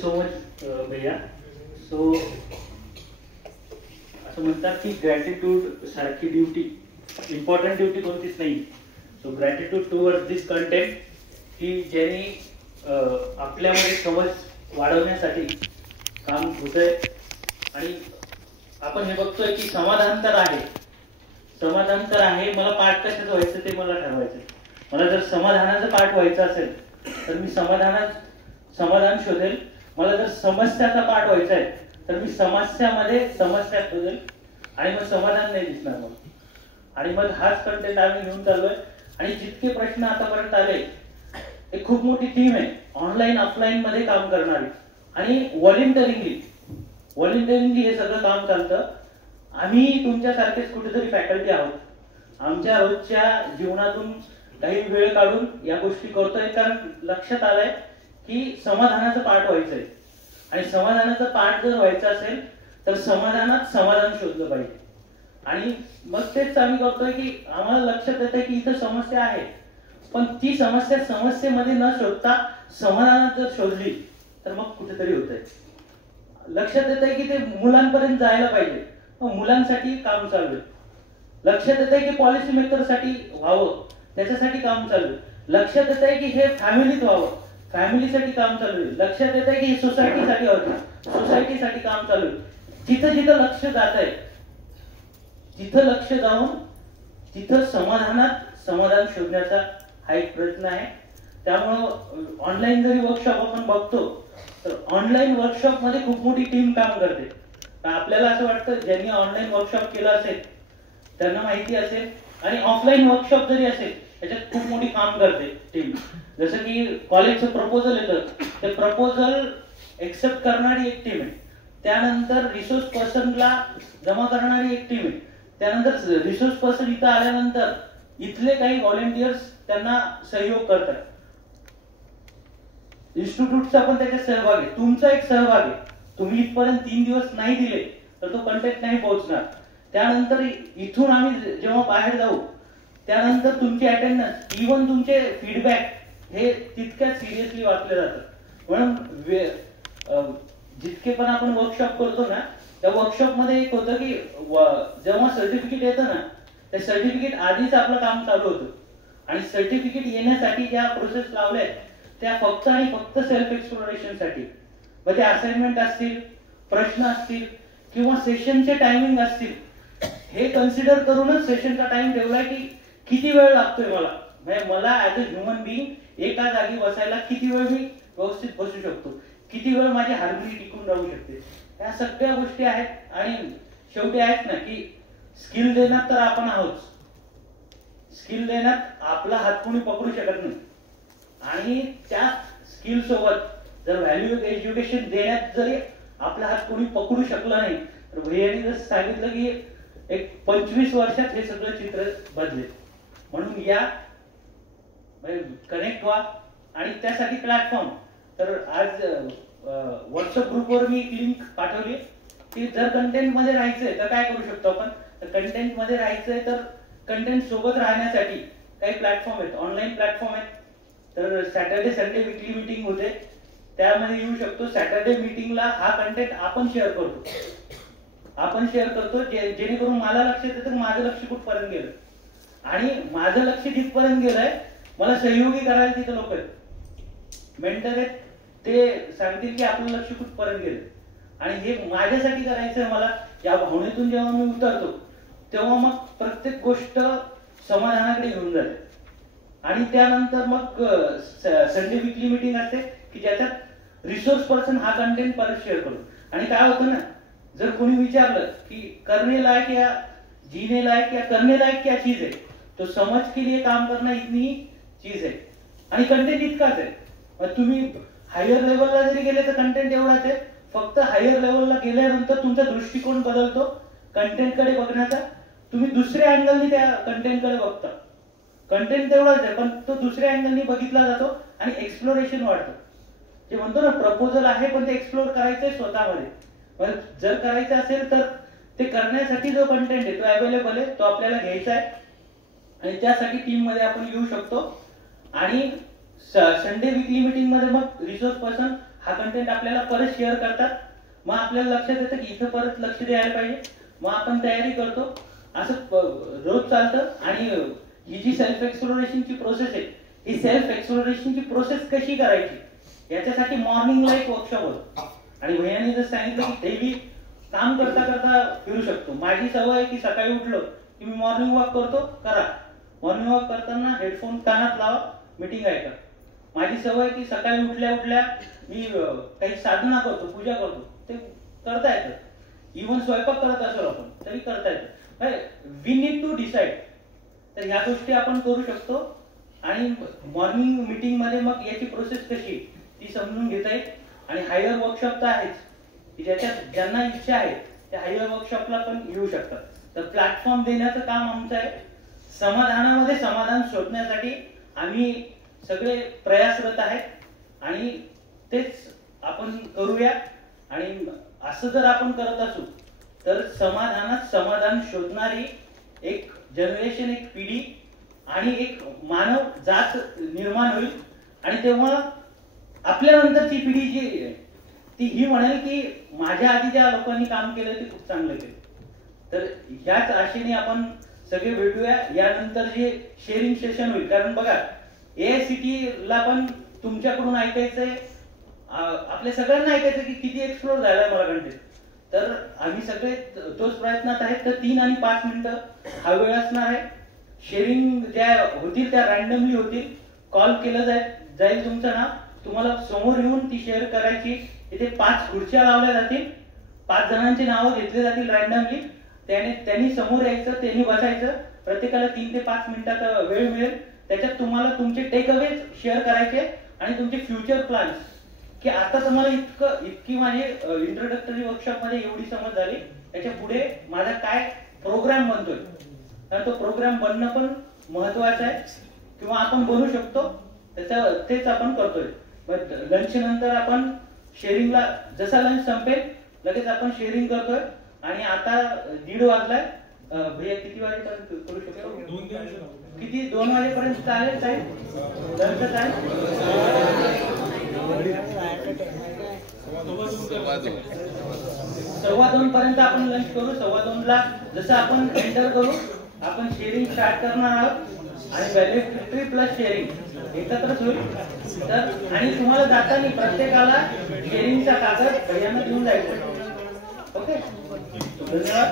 So much भैया. So असं म्हणतात की ग्रॅटिट्यूड सारखी ड्युटी, इम्पॉर्टंट ड्युटी कोणतीच नाही. सो ग्रॅटिट्यूड टुवर्ड्स दिस कंटेंट की ज्यांनी आपल्यामध्ये समज वाढवण्यासाठी काम होतंय. आणि आपण हे बघतोय की समाधान तर आहे, समाधान तर आहे. मला पाठ कशाचं व्हायचं ते मला ठरवायचं. मला जर समाधानाचं पाठ व्हायचं असेल तर मी समाधान शोधेल. मला जर समस्याचा पाठ व्हायचा आहे तर मी समस्या शोधेल आणि मग समाधान नाही दिसणार मला. आणि मग हाच कंटेंट आम्ही घेऊन चाललोय. आणि जितके प्रश्न आतापर्यंत आले, एक खूप मोठी टीम आहे ऑनलाईन ऑफलाईन मध्ये काम करणारी. आणि व्हॉलेंटरिंगली हे सगळं काम चालतं. आम्ही तुमच्यासारखेच कुठेतरी फॅकल्टी आहोत. आमच्या रोजच्या जीवनातून काही वेळ काढून या गोष्टी करतोय, कारण लक्षात आलंय की समाधानाचं पाठ व्हायचंय. आणि समाधानाचं पाठ जर व्हायचं असेल तर समाधानात समाधान शोधलं पाहिजे. आणि मग तेच आम्ही करतोय की आम्हाला लक्षात येतंय की इथं समस्या आहे, पण ती समस्या समस्येमध्ये न शोधता समाधानात जर शोधली तर मग कुठेतरी होतंय. लक्षात येतंय की ते मुलांपर्यंत जायला पाहिजे, मग मुलांसाठी काम चालू आहे. लक्षात येतंय की पॉलिसी मेकर साठी व्हावं, त्याच्यासाठी काम चालू आहे. लक्षात येतंय की हे फॅमिलीत व्हावं, फॅमिलीसाठी काम चालू आहे. लक्षात येतंय की हे सोसायटीसाठी व्हावं, सोसायटीसाठी काम चालू आहे. जिथं जिथं लक्ष जात आहे, तिथं लक्ष जाऊन तिथं समाधानात समाधान शोधण्याचा हा एक प्रयत्न आहे. त्यामुळं ऑनलाईन जरी वर्कशॉप आपण बघतो तर ऑनलाईन वर्कशॉप मध्ये खूप मोठी टीम काम करते. आपल्याला असं वाटतं ज्यांनी ऑनलाईन वर्कशॉप केलं असेल त्यांना माहिती असेल. आणि ऑफलाईन वर्कशॉप जरी असेल त्याच्यात खूप मोठी काम करते टीम. जसं की कॉलेजचं प्रपोजल येतं, ते प्रपोजल एक्सेप्ट करणारी एक टीम आहे. त्यानंतर रिसोर्स पर्सनला जमा करणारी एक टीम आहे. त्यानंतर रिसोर्स पर्सन इथं आल्यानंतर इथले काही व्हॉलेंटियर्स त्यांना सहयोग करतात. इन्स्टिट्यूटचा पण त्याच्यात सहभाग आहे, तुमचा एक सहभाग आहे. तुम्ही इथपर्यंत 3 दिवस नाही दिले तर तो कंटेंट नाही पोहोचणार. त्यानंतर इथून आम्ही जेव्हा बाहेर जाऊ त्यानंतर तुमची अटेंडन्स, इव्हन तुमचे फीडबॅक हे तितक्याच सिरियसली वाचले जातात. म्हणून जितके पण आपण वर्कशॉप करतो ना, त्या वर्कशॉप मध्ये एक होतं की जेव्हा सर्टिफिकेट येतं ना, त्या सर्टिफिकेट आधीच आपलं काम चालू होतं. आणि सर्टिफिकेट येण्यासाठी ज्या प्रोसेस लावल्या त्या फक्त आणि फक्त सेल्फ एक्सप्लोरेशन साठी. मग ते असाइनमेंट असतील, प्रश्न असतील किंवा सेशनचे टायमिंग असतील, हे कन्सिडर करूनच सेशनचा टाइम ठेवलाय की किती वेळ लागतोय मला ऍज अ ह्युमन बिईंग एका जागी बसायला किती वेळ मी व्यवस्थित बसू शकतो, किती वेळ माझी हार्मनी टिकून राहू शकते. या सगळ्या गोष्टी आहेत. आणि शेवटी आहेत ना की स्किल देण्यात तर आपण आहोत, स्किल देण्यात आपला हात कोणी पकडू शकत नाही. आणि त्या स्किल सोबत जर व्हॅल्यू एज्युकेशन देण्यात जरी आपला हात कोणी पकडू शकला नाही तर भैयानी जसं सांगितलं की एक 25 वर्षात हे सगळं चित्र बदलेल. म्हणून या कनेक्ट व्हा. आणि त्यासाठी प्लॅटफॉर्म, तर आज व्हॉट्सअप ग्रुपवर मी एक लिंक पाठवली की जर कंटेंट मध्ये राहायचंय तर काय करू शकतो आपण. तर कंटेंट मध्ये राहायचंय तर कंटेंट सोबत राहण्यासाठी काही प्लॅटफॉर्म आहेत, ऑनलाईन प्लॅटफॉर्म आहेत. तर सॅटर्डे संडे वीकली मीटिंग होते, त्यामध्ये येऊ शकतो. सॅटर्डे मीटिंगला हा कंटेंट आपण शेअर करतो जेणेकरून मला लक्षात येतं माझं लक्ष कुठपर्यंत गेलं. आणि माझं लक्ष जिथपर्यंत गेलंय, मला सहयोगी करायला तिथे लोक आहेत, मेंटर आहेत, ते सांगतील की आपलं लक्ष कुठपर्यंत गेलं. आणि हे माझ्यासाठी करायचंय. मला या भावनेतून जेव्हा मी उतरतो तेव्हा मग प्रत्येक गोष्ट समाधानाकडे घेऊन जाते. आणि त्यानंतर मग संडे वीकली मीटिंग असते की ज्याच्यात रिसोर्स पर्सन हा कंटेंट परत शेअर करू. आणि काय होतं ना, जर कोणी विचारलं की करने लायक या जीने लायक या करने लायक क्या चीज है, तो समझ के लिए काम करना इतनी चीज है. आणि कंटेंट इतकाच आहे. मग तुम्ही हायर लेवलला जरी गेले तर कंटेंट एवढाच आहे. फक्त हायर लेवलला गेल्यानंतर तुमचा दृष्टिकोन बदलतो कंटेंट कडे बघण्याचा. तुम्ही दुसऱ्या अँगलनी त्या कंटेंट कडे बघता. कंटेंट तेवढाच आहे पण तो दुसऱ्या अँगलनी बघितला जातो आणि एक्सप्लोरेशन वाढतं. जे म्हणतो ना प्रपोजल आहे पण ते एक्सप्लोर करायचंय स्वतःमध्ये. पण जर करायचं असेल तर ते करण्यासाठी जो कंटेंट आहे तो अवेलेबल आहे, तो आपल्याला घ्यायचा आहे. आणि त्यासाठी टीम मध्ये आपण येऊ शकतो. आणि संडे वीकली मीटिंग मध्ये मग रिसोर्स पर्सन हा कंटेंट आपल्याला परत शेअर करतात, मग आपल्याला लक्षात येतं की इथं परत लक्ष द्यायला पाहिजे, मग आपण तयारी करतो. असं रोज चालतं. आणि ही जी सेल्फ एक्सप्लोरेशनची प्रोसेस आहे, ही सेल्फ एक्सप्लोरेशनची प्रोसेस कशी करायची याच्यासाठी मॉर्निंगला एक वर्कशॉप होतं. आणि भैयानी जर सांगितलं की डेली काम करता करता फिरू शकतो. माझी सवय आहे की सकाळी उठलो की मी मॉर्निंग वॉक करतो. करा, मॉर्निंग वॉक करताना हेडफोन कानात लावा, मीटिंग ऐका. माझी सवय आहे की सकाळी उठल्या उठल्या मी काही साधना करतो, पूजा करतो. ते करता येतं. इव्हन स्वयंपाक करत असेल आपण तरी करता येतं. We need to decide. तर ह्या गोष्टी आपण करू शकतो. आणि मॉर्निंग मीटिंग मध्ये मग याची प्रोसेस कशी ती समजून घेता येईल. आणि हायर वर्कशॉप तर आहेच, की ज्याच्यात ज्यांना इच्छा आहे ते हायर वर्कशॉपला पण येऊ शकतात. तर प्लॅटफॉर्म देण्याचं काम आमचं आहे. समाधानामध्ये समाधान शोधण्यासाठी आम्ही सगळे प्रयासरत आहेत आणि तेच आपण करूया. आणि असं जर आपण करत असू तर समाधानात समाधान शोधणारी एक जनरेशन, एक पिढी आणि एक मानव जात निर्माण होईल. आणि तेव्हा आपल्या नंतरची पिढी जी ती ही म्हणेल की माझ्या आधी ज्या लोकांनी काम केलं ते खूप चांगलं केलं. तर ह्याच आशेने आपण सगळे भेटूया. यानंतर जे शेअरिंग सेशन होईल, कारण बघा AICTE ला पण तुमच्याकडून ऐकायचंय, आपल्या सगळ्यांना ऐकायचं की किती एक्सप्लोर झालाय मला कंटेंट. तर आम्ही सगळे तोच प्रयत्नात आहेत. तर 3 आणि 5 मिनिटं हा वेळ असणार आहे. शेअरिंग ज्या होतील त्या रॅन्डमली होतील. कॉल केलं जाईल तुमचं नाव, तुम्हाला समोर येऊन ती शेअर करायची. इथे 5 खुर्च्या लावल्या जातील, 5 जणांची नावं घेतली जातील रॅन्डमली. त्यांनी समोर यायचं, त्यांनी बसायचं. प्रत्येकाला 3 ते 5 मिनिटाचा वेळ मिळेल. त्याच्यात तुम्हाला तुमचे टेक अवे शेअर करायचे आणि तुमचे फ्युचर प्लॅन्स, की आता तुम्हाला इतकी माझी इंट्रोडक्टरी वर्कशॉप मध्ये एवढी समज झाली, त्याच्या पुढे माझा काय प्रोग्राम बनतोय. कारण तो प्रोग्राम बनणं पण महत्वाचं आहे, किंवा आपण बनवू शकतो तेच आपण करतोय. लंच नंतर आपण शेअरिंगला, जसा लंच संपेल लगेच आपण शेअरिंग करतोय. आणि आता 1:30 वाजलाय. भैया किती वाजेपर्यंत करू शकतो? किती 2 वाजेपर्यंत चालेल साहेब? लंच टाइम 2:15 पर्यंत आपण लंच करू. 2:15ला जसं आपण एंटर करू आपण शेअरिंग स्टार्ट करणार आहोत. आणि व्हॅल्यू प्लस शेअरिंग एकत्रच होईल. तर आणि तुम्हाला जाताना प्रत्येकाला शेअरिंगचा कागद भैयानं घेऊन जायचं. ओके, धन्यवाद.